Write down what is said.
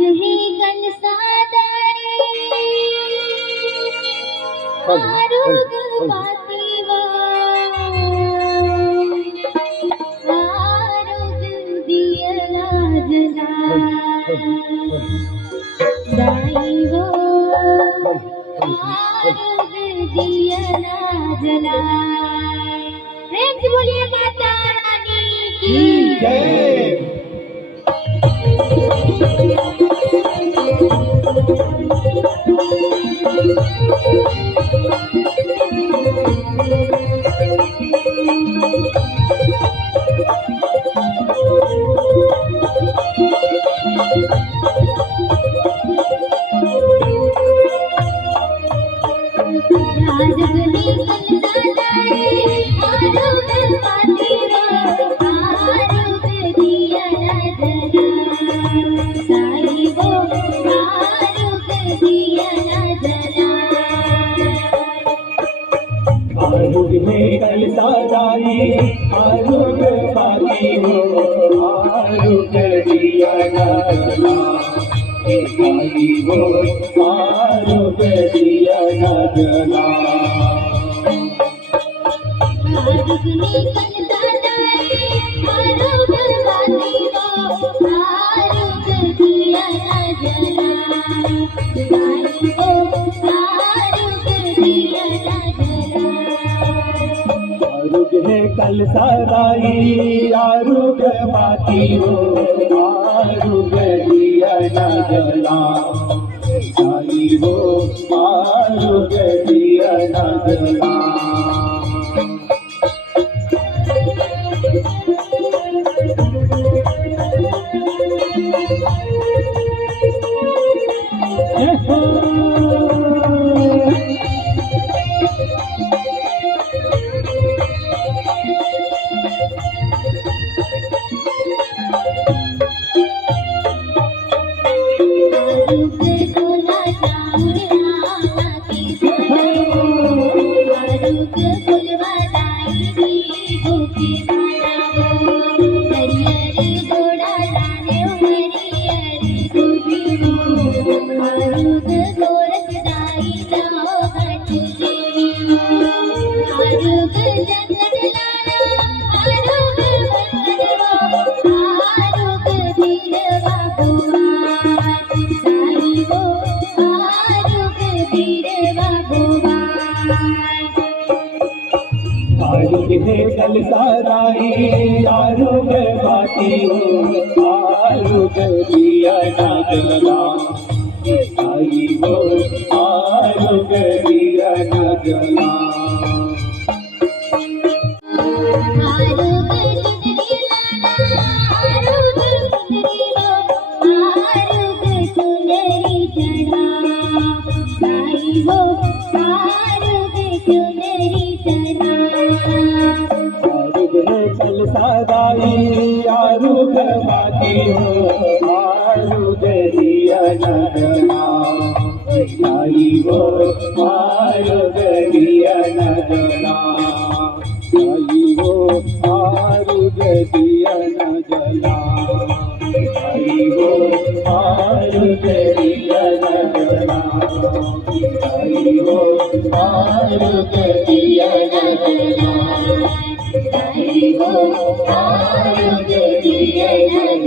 है कल सादारी आरोग पातीवा आरोग दियला जला दाईवो आरोग दियला जला। प्रेम से बोलिए माता रानी की जय। आरुग में कल सादाई आरुग पाती हो आरुग दिया नजना आई हो आरुग दिया नजना। आरुग में कल सादाई आरुग पाती हो आरुग दिया नजना आई हो आरुग दिया नजना। आरुग है कल सादाई आरुग पाती हो आरुग दिया नजना आई हो आरुग दिया नजना। आरुग है कल सादाई आरुग पाती हो आरुग दिया नजना आई हो आरुग दिया नजना। आरुग है कल सादाई आरुग पाती हो आरुग दिया नजना आई हो आरुग दिया नजना आई हो आरुग दिया नजना आई हो आरुग दिया नजना आई हो आरुग दिया नजना आई हो आरुग दिया नजना।